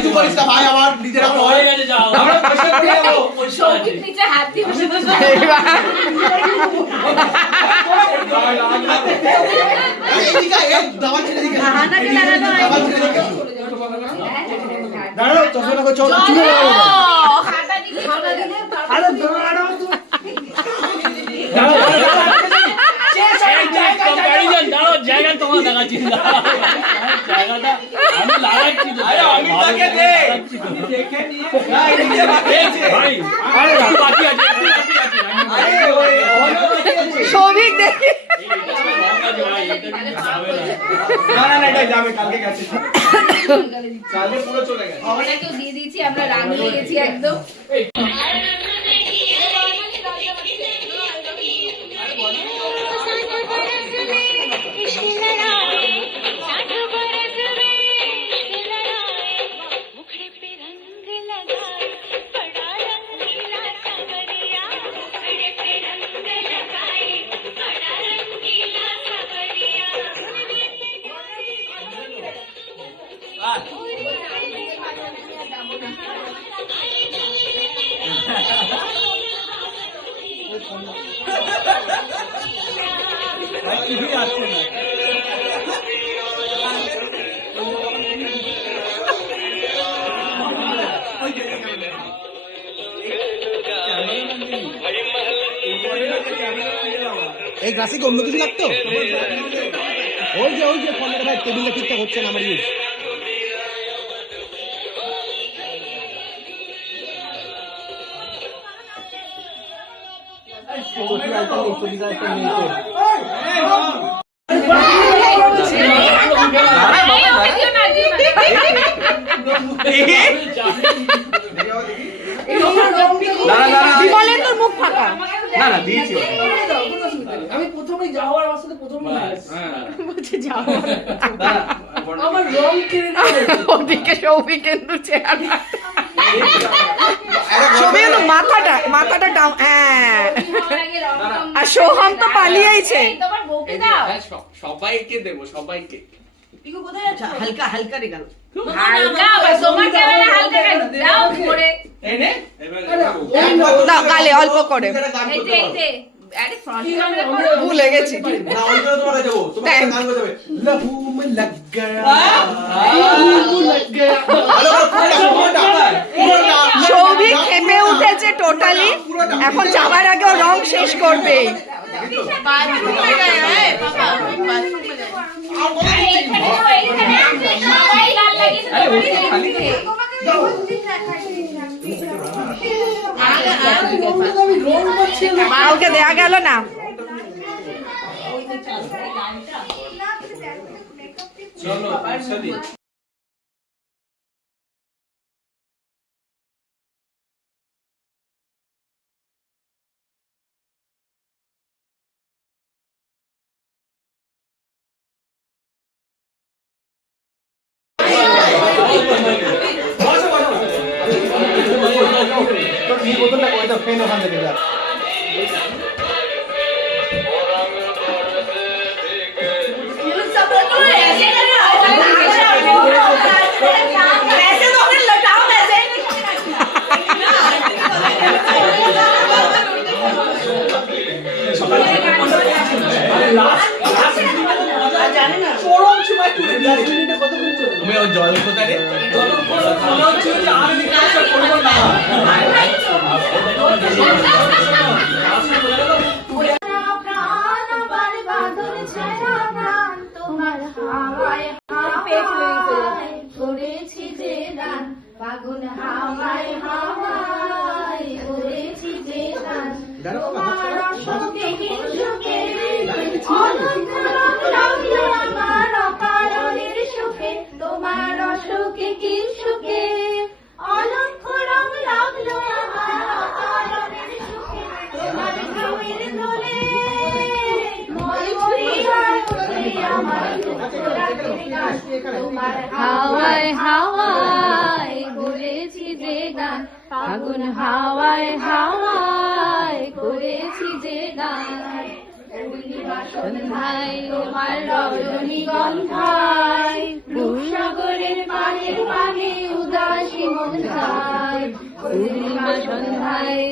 কিছু করিস না ভাই, আমার নিজেরা হয়ে গেছে, যাও আমরা পয়সা দিয়ে যাবো। সৌভিক নিচে হাত দিয়ে বসে বসে এইদিকে এই দাবা ছেড়ে দিকে, হানাকে লাগানো হয়, দাবা ছেড়ে দিকে দাঁড়াও, চশমাটা করে চল, চুলে লাগাবো না। হাঁটা দিলে আরে দাঁড়াও তো। জায়গা তোমার দেখাচ্ছি, জায়গাটা আমি লাগাচ্ছি। আমি তাকে দে দেখে নিয়ে ভাই, আরে বাকি আছে, আরে ওই সৌভিক দেখি না না না, এটা যাবে, কালকে গেছে, কালকে পুরো চলে গেছে। ওনাকেও দিয়ে দিয়েছি, আমরা রাঙিয়ে গেছি একদম। এই গ্রাফিক অন্য কিছু লাগতো? ওই যে ফোনটা ভাই টেবিলটা ঠিকঠাক হচ্ছে না আমার ইউজ। বিমলের মুখ ফাঁকা। না না দিয়েছি, আমি প্রথমেই যাওয়ার আসলে প্রথমেই বলছে যাও, আমার রং কেড়ে নিয়ে ওদিকে সৌভিক কিন্তু চেহারা, সৌভিক তো মাথাটা ডাউন। হ্যাঁ, আর সোহম তো পালিয়েছে। তোমার বউকে দাও, সবাইকে দেবো, সবাইকে। হালকা হালকা রে গেল হালকা, আবার তোমার ক্যামেরা হালকা কেন? দাও করে এনে দাও, গালে অল্প করে। এই যে আরে ফ্রন্ট ক্যামেরা ভুলে গেছি। না ওই জন্য তোমাকে দেবো, তোমাকে গান বাজাবে লহু মে লাগ গয়া, সৌভিক খেপে উঠেছে টোটালি, এখন যাবার আগে ও রং শেষ করবে। কাউকে দেয়া গেল না। চলো আরশাদি এই বোতলটা ওই তো ফেন ওখান থেকে যা। তুমি ওই জল কোথায় করেছি যে গান ফাগুন হাওয়ায় হাওয়ায় করেছি যে গান তোমার সঙ্গে সুখে অনন্ত লাগলো আমার অকারণের সুখে তোমার সুখে কি সুখে অলক্ষ রং লাগলো আমার অকারণের সুখে তোমার ঢেউয়ের দোলে মরি মরি হয় আমার তোমার হাওয়ায় হাওয়ায় করেছি যে গান ফাগুন হাওয়ায় হাওয়ায় করেছি যে গান সন্ধ্যায় তোমার রজনী গন্ধায় রূপসাগরের পানে পানে উদয়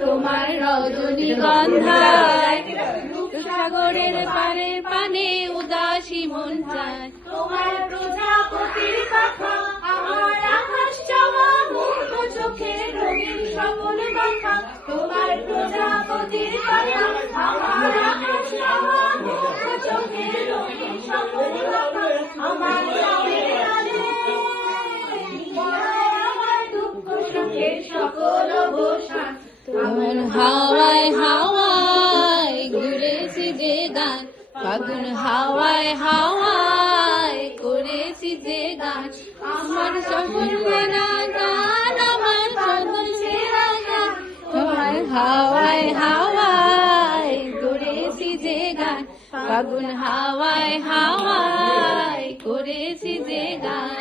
তোমার রজনীগন্ধায় সাগরের পানে পানে উদাসী মন চায় তোমার প্রজাপতির পাখা আমার আকাশ চাওয়া মুগ্ধ চোখের রঙিন সকল দেখা তোমার প্রজাপতির পাখা আমার আকাশ চাওয়া মুগ্ধ চোখের রঙিন সকল দেখা আমার নামের গানে আমার দুঃখ সুখের সকল অবসান ফাগুন হাওয়ায় হাওয়ায় ঘুরেছি যে গান ফাগুন হাওয়ায় হাওয়ায় করেছি যে গান আমার সকল সেরা গান আমার সকল সেরা গান তোমার হাওয়ায় হাওয়ায় করেছি যে গান ফাগুন হাওয়ায় হাওয়ায় করেছি যে গান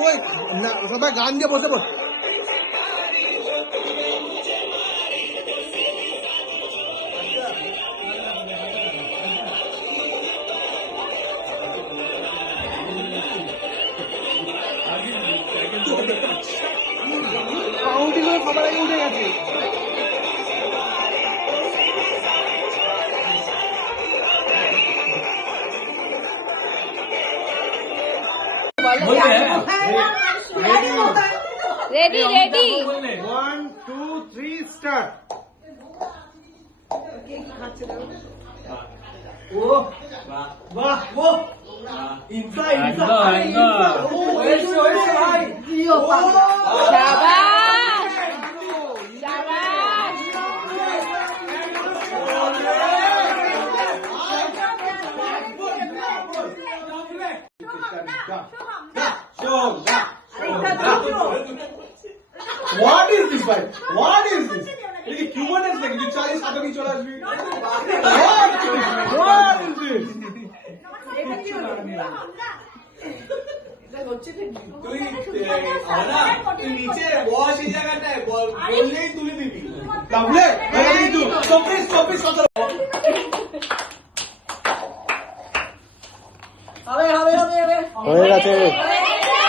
কই না, সবাই গান দিয়ে বসে বস। খাবার আগে উঠে গেছে। Ready ready 1 2 3 start. ও বাহ ও ইনসাইড একদম ওয়েছে ভাই শাবাশ শাবাশ What is this, bhai? What is this? ये क्यों है इसमें? कि 40 सालों की चोला भी। What is this? তুই আনা তুই নিচে ওয়াশ এই জায়গাটায় বললেই তুলে দিবি তাহলে কিন্তু 24 17 হয়ে গেছে,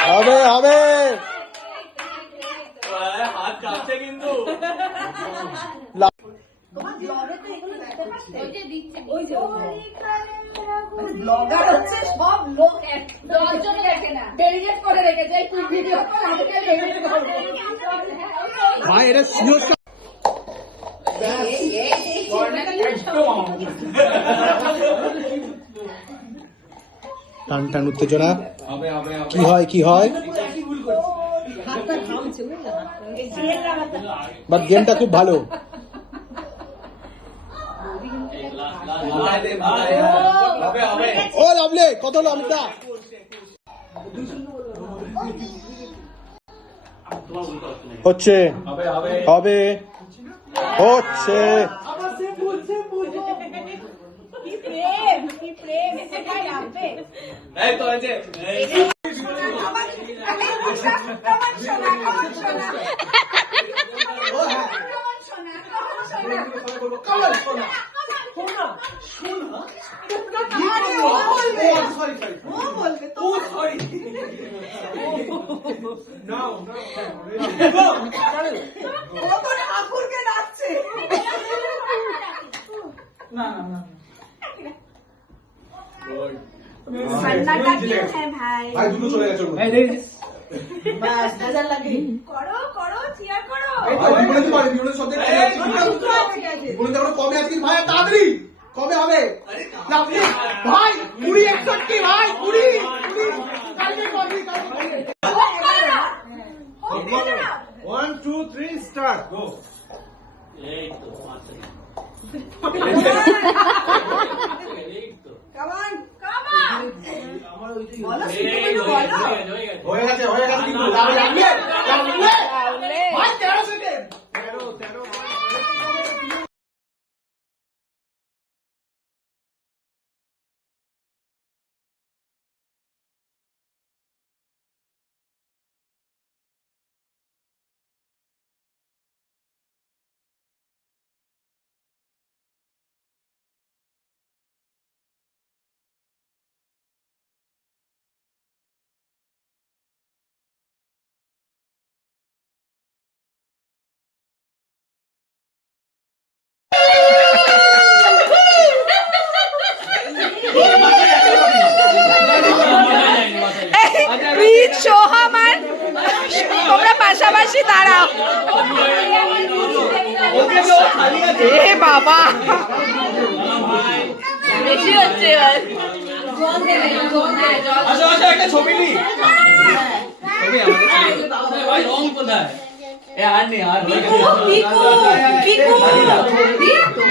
হবে হবে। হাত কাঁপছে কিন্তু ব্লগার হচ্ছে সব লোক দশজনে দেখে না ডেলিগেট করে রেখেছে এই তুই ভিডিও কর আমি ডেলিগেট করব ভাই এটা সিরিয়াস টান টান উত্তেজনা। হবে হবে কি হয় কি হয়, বাট গেমটা খুব ভালো। হবে হবে ও লাভলে কত হলো অমিতা? হচ্ছে হবে হবে হবে হচ্ছে। এই তো আছে ভাই দুটো চলে গেছে বাস হাজার লাগে করো করো চিয়ার করো ভাই বিপণে তো পারি বিপণে সব দেখে বিপণে তো কমে আছে ভাই তাড়াতাড়ি কবে হবে ভাই 20 61 ভাই 20 কালকে কবি কালকে 1 2 3 স্টার্ট। গো। এই তো মাত্র কামান কামান আমার ওই যে বলো এই শুধু বলো হয়ে গেছে কিন্তু ভাই 13 সেকেন্ড প্লিজ সোহাম আর তোমরা পাশাপাশি দাঁড়াও। এ বাবা বেশি হচ্ছে এবার। আসো আসো একটা ছবি নি ছবি আমাদের ভাই রং কোথায়? এ আর নেই আর হয়ে পিকু গেছে। পিকু পিকু